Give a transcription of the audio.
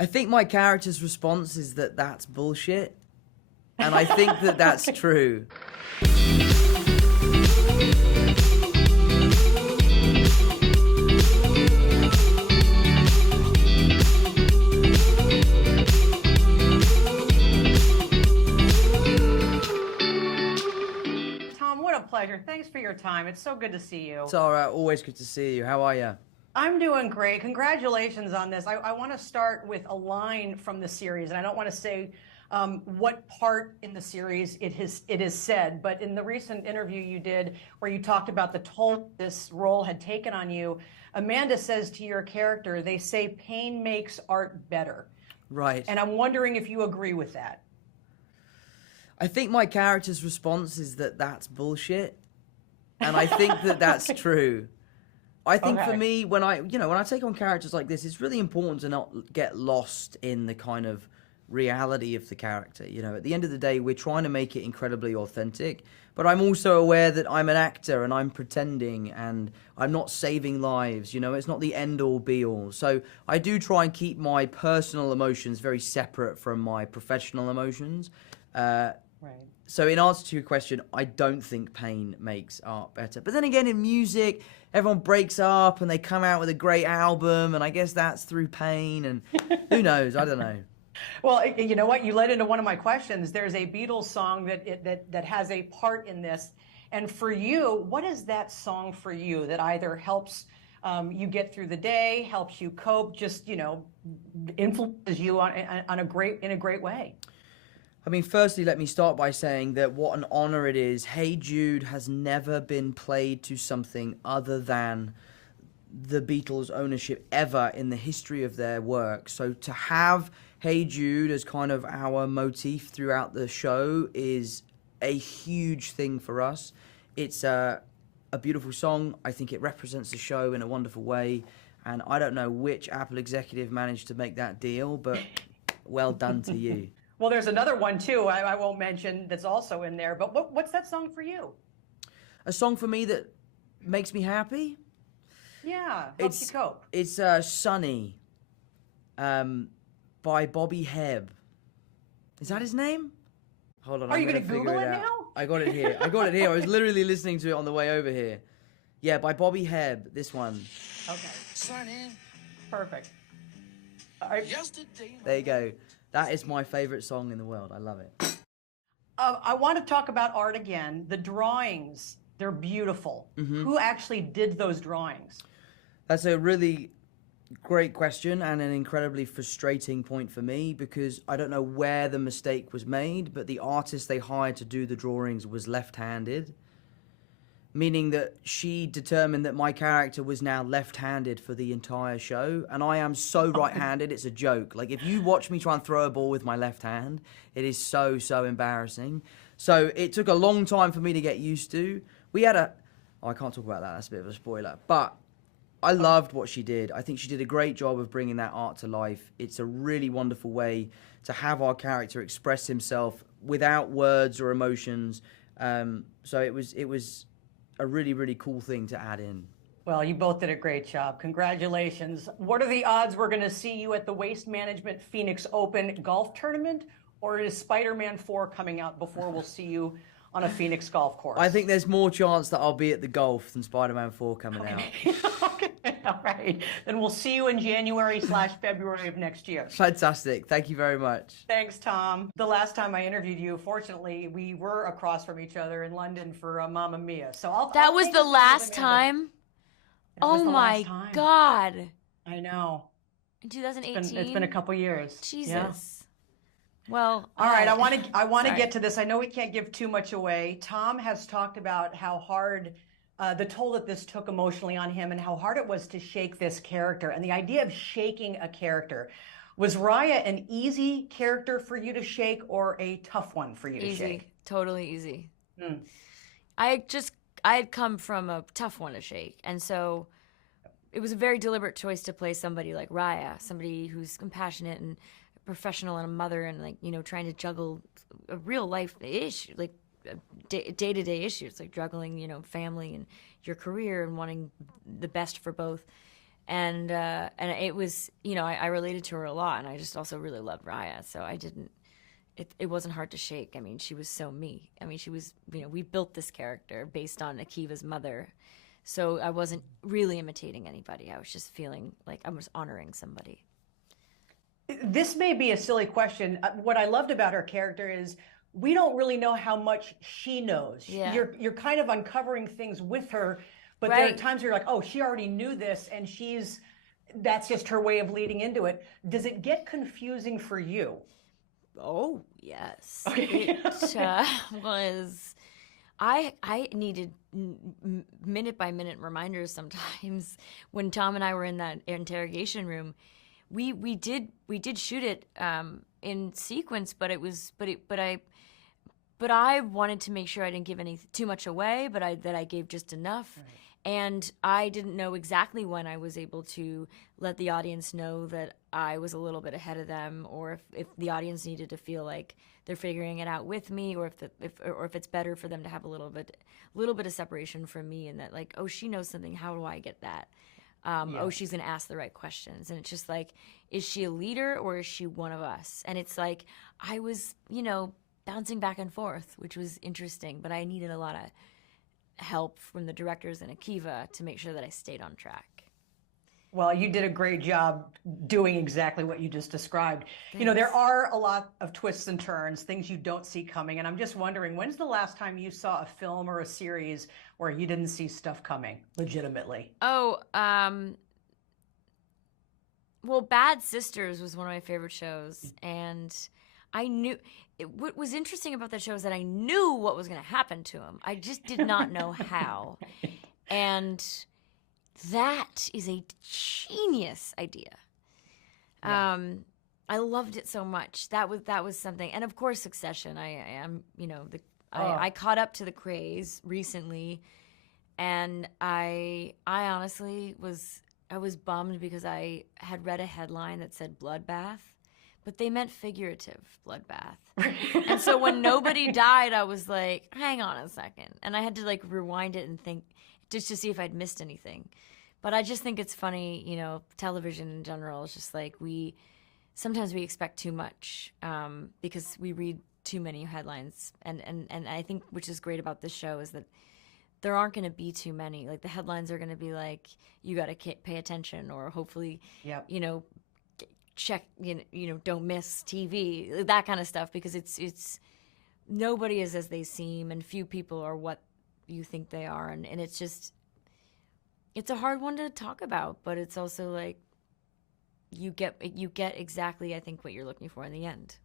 I think my character's response is that that's bullshit. And I think that that's true. Tom, what a pleasure. Thanks for your time. It's so good to see you. Tara, always good to see you. How are you? I'm doing great. Congratulations on this. I want to start with a line from the series, and I don't want to say what part in the series it is said, but in the recent interview you did where you talked about the toll this role had taken on you, Amanda says to your character, they say pain makes art better. Right. And I'm wondering if you agree with that. I think my character's response is that that's bullshit. And I think that that's true. I think for me, when I take on characters like this, it's really important to not get lost in the kind of reality of the character. You know, at the end of the day, we're trying to make it incredibly authentic, but I'm also aware that I'm an actor and I'm pretending and I'm not saving lives. You know, it's not the end all be all. So I do try and keep my personal emotions very separate from my professional emotions. Right. So in answer to your question, I don't think pain makes art better. But then again, in music, everyone breaks up and they come out with a great album, and I guess that's through pain, and who knows? I don't know. Well, you know what? You led into one of my questions. There's a Beatles song that has a part in this. And for you, what is that song for you that either helps you get through the day, helps you cope, just, you know, influences you in a great way? I mean, firstly, let me start by saying that what an honor it is. Hey Jude has never been played to something other than the Beatles' ownership ever in the history of their work. So to have Hey Jude as kind of our motif throughout the show is a huge thing for us. It's a beautiful song. I think it represents the show in a wonderful way. And I don't know which Apple executive managed to make that deal, but well done to you. Well, there's another one, too, I won't mention, that's also in there. But what's that song for you? A song for me that makes me happy? Yeah, helps you cope. It's Sunny by Bobby Hebb. Is that his name? Hold on, Are you going to Google it now? I got it here. I was literally listening to it on the way over here. Yeah, by Bobby Hebb, this one. Okay. Sunny. Perfect. There you go. That is my favorite song in the world. I love it. I want to talk about art again. The drawings, they're beautiful. Mm-hmm. Who actually did those drawings? That's a really great question and an incredibly frustrating point for me because I don't know where the mistake was made, but the artist they hired to do the drawings was left-handed, meaning that she determined that my character was now left-handed for the entire show, and I am so right-handed, it's a joke. Like, if you watch me try and throw a ball with my left hand, it is so embarrassing. So it took a long time for me to get used to. We had I can't talk about that, that's a bit of a spoiler, but I loved what she did. I think she did a great job of bringing that art to life. It's a really wonderful way to have our character express himself without words or emotions. So it was a really, really cool thing to add in. Well, you both did a great job. Congratulations. What are the odds we're going to see you at the Waste Management Phoenix Open golf tournament, or is Spider-Man 4 coming out before we'll see you on a Phoenix golf course? I think there's more chance that I'll be at the golf than Spider-Man 4 coming out. Okay, all right. Then we'll see you in January/February of next year. Fantastic. Thank you very much. Thanks, Tom. The last time I interviewed you, fortunately, we were across from each other in London for Mamma Mia. So That was the last time? Oh my God. I know. In 2018? It's been a couple years. Jesus. Yeah. Well, all right. I want to get to this. I know we can't give too much away. Tom has talked about how hard the toll that this took emotionally on him and how hard it was to shake this character. And the idea of shaking a character. Was Raya an easy character for you to shake or a tough one for you to shake? Easy. Totally easy. I had come from a tough one to shake. And so it was a very deliberate choice to play somebody like Raya, somebody who's compassionate and professional and a mother and, like, you know, trying to juggle a real life issue, like day-to-day issues, like juggling, you know, family and your career and wanting the best for both. and it was, you know, I related to her a lot, and I just also really loved Raya, so I didn't. It wasn't hard to shake. I mean, she was so me. I mean, she was, you know, we built this character based on Akiva's mother. So I wasn't really imitating anybody. I was just feeling like I was honoring somebody. This may be a silly question. What I loved about her character is we don't really know how much she knows. Yeah. You're kind of uncovering things with her, but there are times where you're like, oh, she already knew this, and that's just her way of leading into it. Does it get confusing for you? Oh, yes. Okay. It was. I needed minute by minute reminders sometimes. When Tom and I were in that interrogation room, we did shoot it in sequence, but I wanted to make sure I didn't give too much away, but that I gave just enough. Right. And I didn't know exactly when I was able to let the audience know that I was a little bit ahead of them, or if the audience needed to feel like they're figuring it out with me, or if it's better for them to have a little bit of separation from me, and that, like, oh, she knows something, how do I get that? Oh, she's gonna ask the right questions, and it's just like, is she a leader or is she one of us? And it's like I was, you know, bouncing back and forth, which was interesting, but I needed a lot of help from the directors and Akiva to make sure that I stayed on track. Well, you did a great job doing exactly what you just described. Thanks. You know, there are a lot of twists and turns, things you don't see coming. And I'm just wondering, when's the last time you saw a film or a series where you didn't see stuff coming legitimately? Oh, well, Bad Sisters was one of my favorite shows. And I knew, what was interesting about that show is that I knew what was going to happen to him. I just did not know how. And that is a genius idea. Yeah. I loved it so much. That was something. And of course, Succession. I am, you know, I caught up to the craze recently, and I honestly was bummed because I had read a headline that said bloodbath, but they meant figurative bloodbath. And so when nobody died, I was like, hang on a second. And I had to like rewind it and think just to see if I'd missed anything. But I just think it's funny, you know, television in general is just like sometimes we expect too much because we read too many headlines. And I think which is great about this show is that there aren't going to be too many. Like the headlines are going to be like, you got to pay attention, or hopefully, you know, check, you know, don't miss TV, that kind of stuff, because it's nobody is as they seem, and few people are what you think they are, and it's just, it's a hard one to talk about, but it's also like you get exactly, I think, what you're looking for in the end.